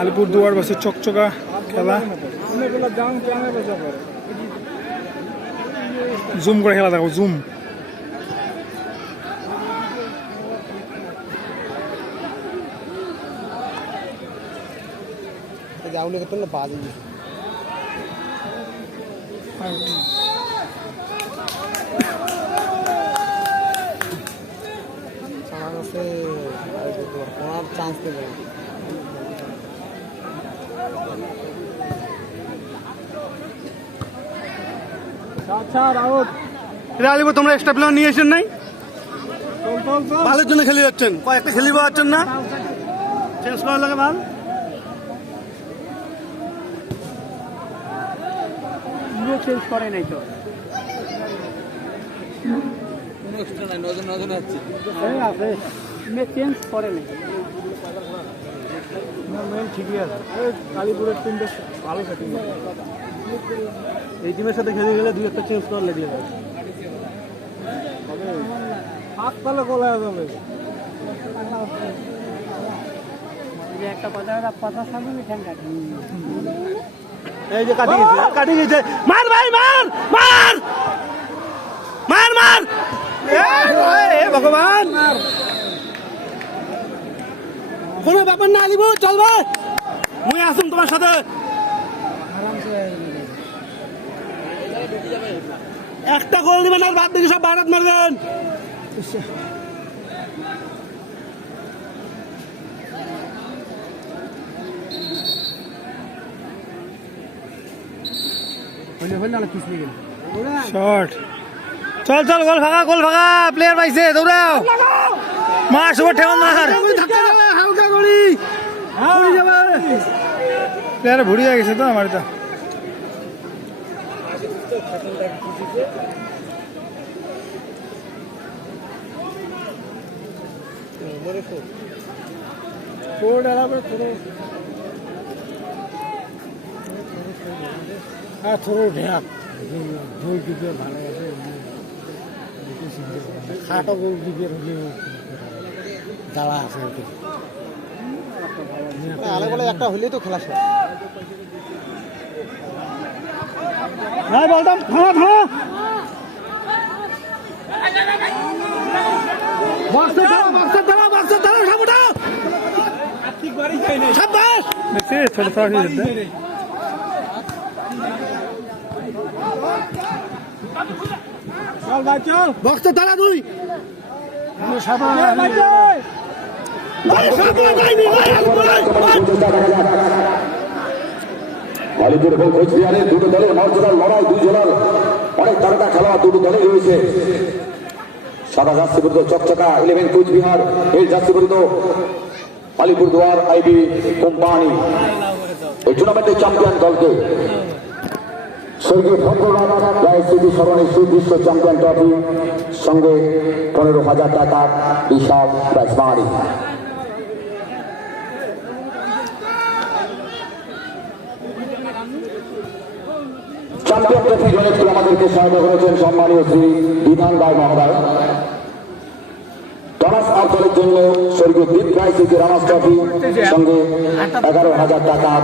আলিপুর দুয়ার বাসে চকচকা খেলা। জুম করে খেলা দেখো, জুম। যাওলে কত না বাদ আমার কাছে কোনো চান্স দেবে না। এটা আলিপুর তোমরা এক্সট্রা প্লেয়ার নিয়ে এসেন নাই? ভালোর জন্য খেলে যাচ্ছেন। কয়েকটা খেলিব যাচ্ছেন না। চেঞ্জ করার লাগে ভালো। চেঞ্জ করে নাই তো। চেঞ্জ করে নাই। ঠিকই আছে। কালীপুরের ভালো সেটিং এই টিমের সাথে খেলে গেলে দুই একটা চেঞ্জ করার লেগে যাবে। হাত পালে গোলা যাবে এই যে কাটি গেছে কাটি গেছে। মার ভাই মার মার মার ভগবান। কোনো ব্যাপার না আলিব চলবে। মুই আসুন তোমার সাথে। একটা গোল দিবেন আর বাদ দিকে সব বারাত মারবেন শর্ট চল চল গোল ফাঁকা গোল ফাঁকা প্লেয়ার পাইছে দৌড়াও। মার সুপার ঠেকন মার। করি পড়ে যাবে প্লেয়ার ভুড়ি হয়ে গেছে তো আমার এটা থোড়ো। ঢেক গোল কিপার আছে খাটো দাঁড়া আছে আর বলে একটা হলেই তো খেলা শেষ। নাই বলতাম থামা থামা। বক্সে দাঁড়া বক্সে দাঁড়া বক্সে দাঁড়া সামুটা সাব্বাস দেখছি ছোট ছোট চল ভাই চল। বক্সে দাঁড়া তুই আলিপুর এবং কোচবিহারের দুটো দলের মর্যাদার লড়াই, দুই জনের অনেক তারকা খেলোয়াড় দুটো দলে রয়েছে। সাদা জার্সি পরিত চকচকা ইলেভেন কোচবিহার, এই জার্সি পরিত আলিপুর দুয়ার, আইবি কোম্পানি। এই টুর্নামেন্টের চ্যাম্পিয়ন দলকে স্বর্গীয় ভদ্রনাথ রায় স্মৃতি স্মরণে সুবিশ্ব চ্যাম্পিয়ন ট্রফি সঙ্গে পনেরো হাজার টাকার বিশাল প্রাইজ মানি চ্যাম্পিয়ন ট্রফি আমাদেরকে করেছেন সম্মানীয় শ্রী বিধান রায় মহোদয়। টমাস জন্য স্বর্গীয় দীপ রায় রামাস ট্রফি সঙ্গে এগারো হাজার টাকার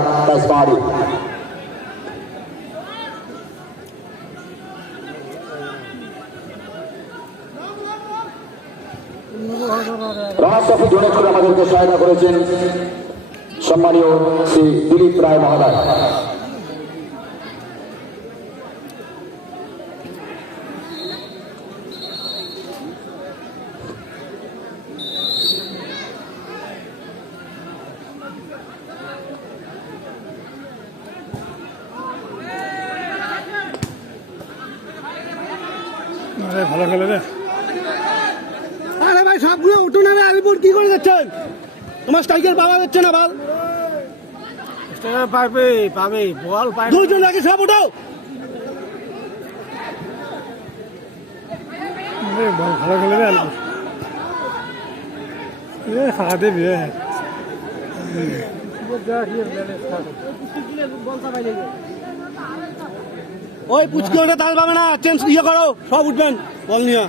রামাস ট্রফি করে আমাদেরকে সহায়তা করেছেন সম্মানীয় শ্রী দিলীপ রায় মহোদয়। ভালো খেলে রে। আরে ভাই সবগুলো উঠো না রে আলিপুর কি করে যাচ্ছেন তোমার স্ট্রাইকের পাওয়া যাচ্ছে না বল। পাবে পাবে বল পাবে দুইজন আগে সব উঠো আরে ভালো ভালো খেলে রে। এ ফাঁকা দেবি ওই পুচকি ওটা তাল পাবে না চেঞ্জ ইয়ে করো সব উঠবেন। বল নিয়ে।